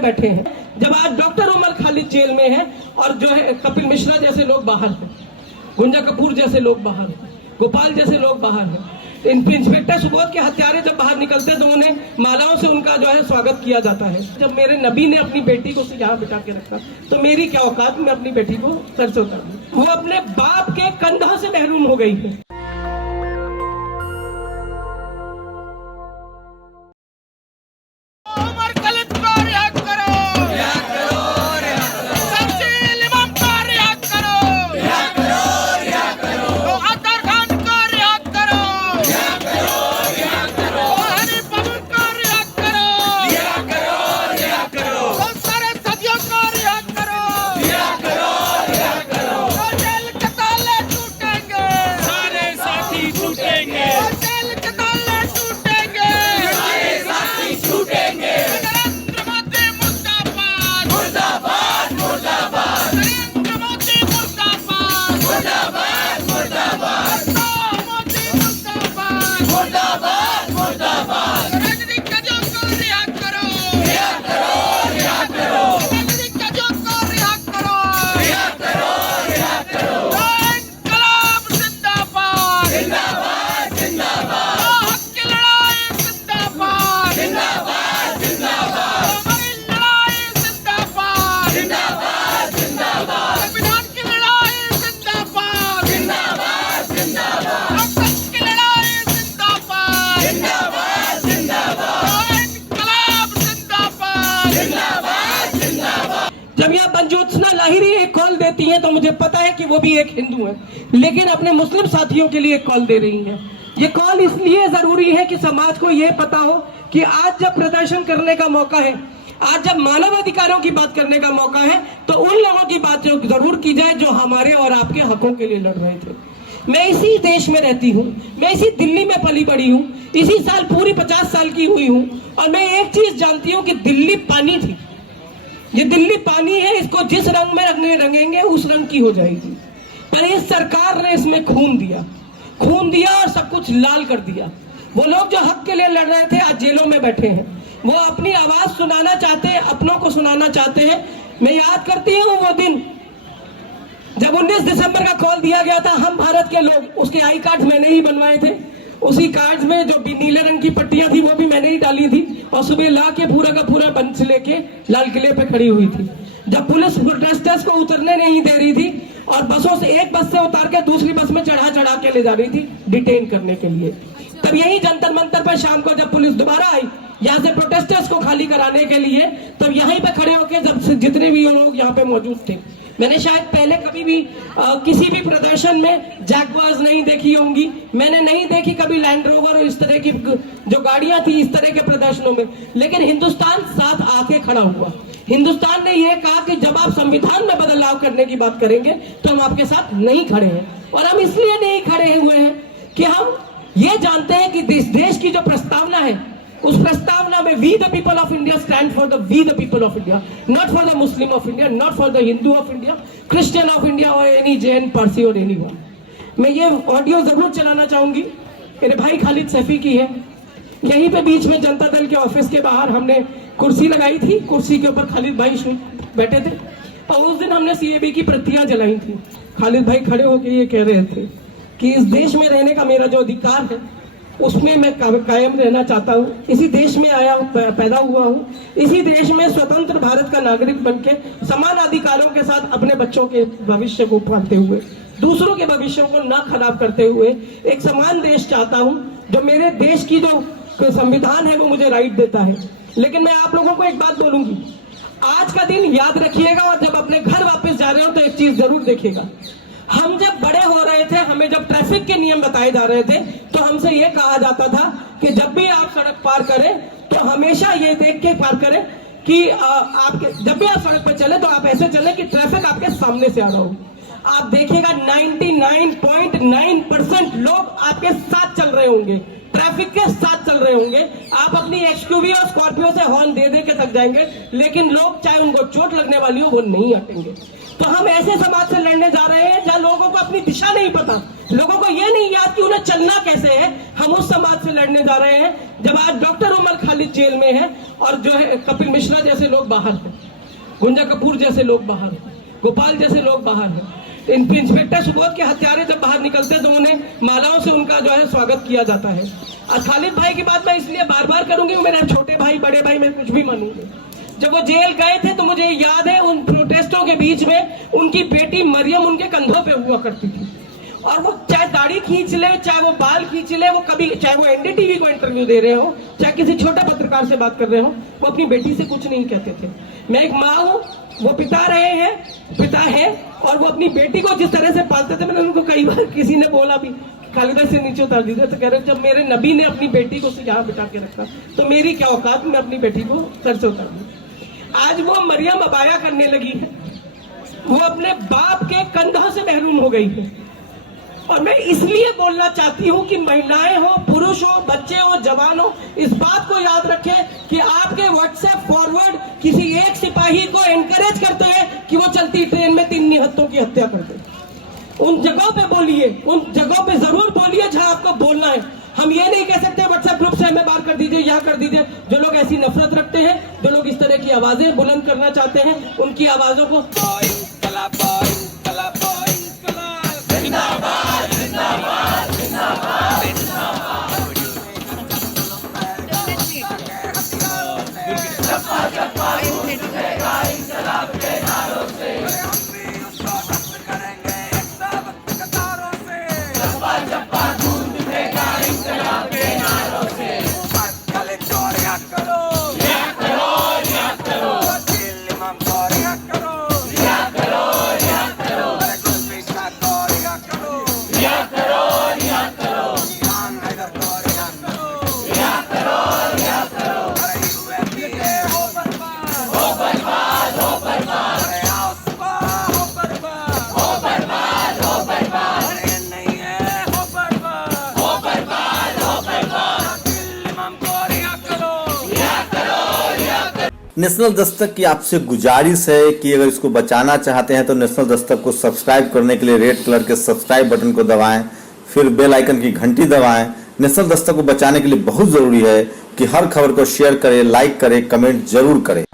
में बैठे हैं, जब आज डॉक्टर उमर खालिद जेल में है और जो है कपिल मिश्रा जैसे लोग बाहर हैं, गुंजा कपूर जैसे लोग बाहर हैं, गोपाल जैसे लोग बाहर हैं, इंस्पेक्टर सुबोध के हत्यारे जब बाहर निकलते तो उन्हें मालाओं से उनका जो है स्वागत किया जाता है। जब मेरे नबी ने अपनी बेटी को यहाँ बिठा के रखा तो मेरी क्या औकात, मैं अपनी बेटी को सर से उतार दूं। वो अपने बाप के कंधों से महरूम हो गई है। जब यह मंजूत्सना लाहिरी एक कॉल देती है तो मुझे पता है कि वो भी एक हिंदू है, लेकिन अपने मुस्लिम साथियों के लिए कॉल दे रही है। ये कॉल इसलिए जरूरी है कि समाज को ये पता हो कि आज जब प्रदर्शन करने का मौका है, आज जब मानव अधिकारों की बात करने का मौका है, तो उन लोगों की बात जरूर की जाए जो हमारे और आपके हकों के लिए लड़ रहे थे। मैं इसी देश में रहती हूँ, मैं इसी दिल्ली में पली बड़ी हूँ, इसी साल पूरी 50 साल की हुई हूँ, और मैं एक चीज जानती हूँ कि दिल्ली पानी थी। ये दिल्ली पानी है, इसको जिस रंग में रंगेंगे उस रंग की हो जाएगी। पर इस सरकार ने इसमें खून दिया और सब कुछ लाल कर दिया। वो लोग जो हक के लिए लड़ रहे थे आज जेलों में बैठे हैं, वो अपनी आवाज सुनाना चाहते हैं, अपनों को सुनाना चाहते हैं। मैं याद करती हूँ वो दिन जब 19 दिसंबर का कॉल दिया गया था, हम भारत के लोग, उसके आई कार्ड मैंने ही बनवाए थे, उसी कार्ड में जो नीले रंग की पट्टियां थी वो भी मैंने ही डाली थी, और सुबह ला के पूरा का पूरा बंच लेके लाल किले पे खड़ी हुई थी। जब पुलिस प्रोटेस्टर्स को उतरने नहीं दे रही थी और बसों से, एक बस से उतार के दूसरी बस में चढ़ा के ले जा रही थी डिटेन करने के लिए, तब यही जंतर मंतर पर शाम को जब पुलिस दोबारा आई यहाँ से प्रोटेस्टर्स को खाली कराने के लिए, तब यहीं पे खड़े होके जब जितने भी लोग यहाँ पे मौजूद थे, मैंने शायद पहले कभी भी किसी भी प्रदर्शन में जैगवार्स नहीं देखी होंगी, मैंने नहीं देखी कभी लैंड रोवर और इस तरह की जो गाड़ियां थी इस तरह के प्रदर्शनों में, लेकिन हिंदुस्तान साथ आके खड़ा हुआ। हिंदुस्तान ने यह कहा कि जब आप संविधान में बदलाव करने की बात करेंगे तो हम आपके साथ नहीं खड़े हैं। और हम इसलिए नहीं खड़े हुए हैं कि हम ये जानते हैं कि इस देश की जो प्रस्तावना है, उस प्रस्तावना में we the people of India stand for the we the people of India, not for the Muslim of India, not for the Hindu of India, Christian of India और एनी जैन, पारसी और एनीवन। मैं ये ऑडियो जरूर चलाना चाहूंगी, मेरे भाई खालिद सैफी की है। यहीं पे बीच में जनता दल के ऑफिस के बाहर हमने कुर्सी लगाई थी, कुर्सी के ऊपर खालिद भाई बैठे थे, और उस दिन हमने सीएबी की प्रतियां जलाई थी। खालिद भाई खड़े होकर ये कह रहे थे कि इस देश में रहने का मेरा जो अधिकार है उसमें मैं कायम रहना चाहता हूँ, इसी देश में आया हूँ, पैदा हुआ हूँ, इसी देश में स्वतंत्र भारत का नागरिक बनके समान अधिकारों के साथ अपने बच्चों के भविष्य को पालते हुए, दूसरों के भविष्य को ना खराब करते हुए एक समान देश चाहता हूँ, जो मेरे देश की जो संविधान है वो मुझे राइट देता है। लेकिन मैं आप लोगों को एक बात बोलूंगी, आज का दिन याद रखिएगा, और जब अपने घर वापस जा रहे हो तो एक चीज जरूर देखिएगा। हम जब बड़े हो रहे थे, हमें जब ट्रैफिक के नियम बताए जा रहे थे, तो हमसे ये कहा जाता था कि जब भी आप सड़क पार करें तो हमेशा ये देख के पार करें कि आपके जब भी आप सड़क पर चले तो आप ऐसे चलें कि ट्रैफिक आपके सामने से आ रहा हो। आप देखिएगा 99.9% लोग आपके साथ चल रहे होंगे, ट्रैफिक के साथ चल रहे होंगे। आप अपनी एक्सयूवी और स्कॉर्पियो से हॉर्न दे दे के थक जाएंगे, लेकिन लोग चाहे उनको चोट लगने वाली हो वो नहीं हटेंगे। तो हम ऐसे समाज से लड़ने जा रहे हैं जहां लोग लोगों को अपनी दिशा नहीं पता, लोगों को ये नहीं याद कि उन्हें चलना कैसे है। हम उस समाज से लड़ने जा रहे हैं जब आज डॉक्टर उमर खालिद जेल में है और जो है कपिल मिश्रा जैसे लोग बाहर हैं, गुंजा कपूर जैसे लोग बाहर हैं, गोपाल जैसे लोग बाहर हैं। इंस्पेक्टर सुबोध के हत्यारे जब बाहर निकलते हैं तो उन्हें मालाओं से उनका जो है स्वागत किया जाता है। और खालिद भाई की बात मैं इसलिए बार बार करूंगी, मेरे छोटे भाई बड़े भाई मैं कुछ भी मानूंगी। जब वो जेल गए थे तो मुझे याद है उन प्रोटेस्टों के बीच में उनकी बेटी मरियम उनके कंधों पे हुआ करती थी, और वो चाहे दाढ़ी खींच ले, चाहे वो बाल खींच ले, वो कभी, चाहे वो एनडीटीवी को इंटरव्यू दे रहे हो, चाहे किसी छोटे पत्रकार से बात कर रहे हो, वो अपनी बेटी से कुछ नहीं कहते थे। मैं एक माँ हूँ, वो पिता है, और वो अपनी बेटी को जिस तरह से पालते थे, मैंने उनको कई बार किसी ने बोला भी खालिदा से नीचे उतार दीजिए, तो कह रहे जब मेरे नबी ने अपनी बेटी को यहाँ बिठा के रखा तो मेरी क्या औकात, मैं अपनी बेटी को सर से उतार दूं। आज वो मरियम अबाया करने लगी है, वो अपने बाप के कंधों से महरूम हो गई है। और मैं इसलिए बोलना चाहती हूं कि महिलाएं हो, पुरुष हो, बच्चे हो, जवान हो, इस बात को याद रखें कि आपके व्हाट्सएप फॉरवर्ड किसी एक सिपाही को एनकरेज करते हैं कि वो चलती ट्रेन में 3 निहत्तों की हत्या करते हैं। उन जगहों पे बोलिए, उन जगहों पे जरूर बोलिए जहां आपको बोलना है। हम ये नहीं कह सकते व्हाट्सएप ग्रुप से हमें बाहर कर दीजिए, यहाँ कर दीजिए। जो लोग ऐसी नफरत रखते हैं, जो लोग इस तरह की आवाजें बुलंद करना चाहते हैं, उनकी आवाजों को नेशनल दस्तक की आपसे गुजारिश है कि अगर इसको बचाना चाहते हैं तो नेशनल दस्तक को सब्सक्राइब करने के लिए रेड कलर के सब्सक्राइब बटन को दबाएं, फिर बेल आइकन की घंटी दबाएं। नेशनल दस्तक को बचाने के लिए बहुत जरूरी है कि हर खबर को शेयर करें, लाइक करें, कमेंट जरूर करें।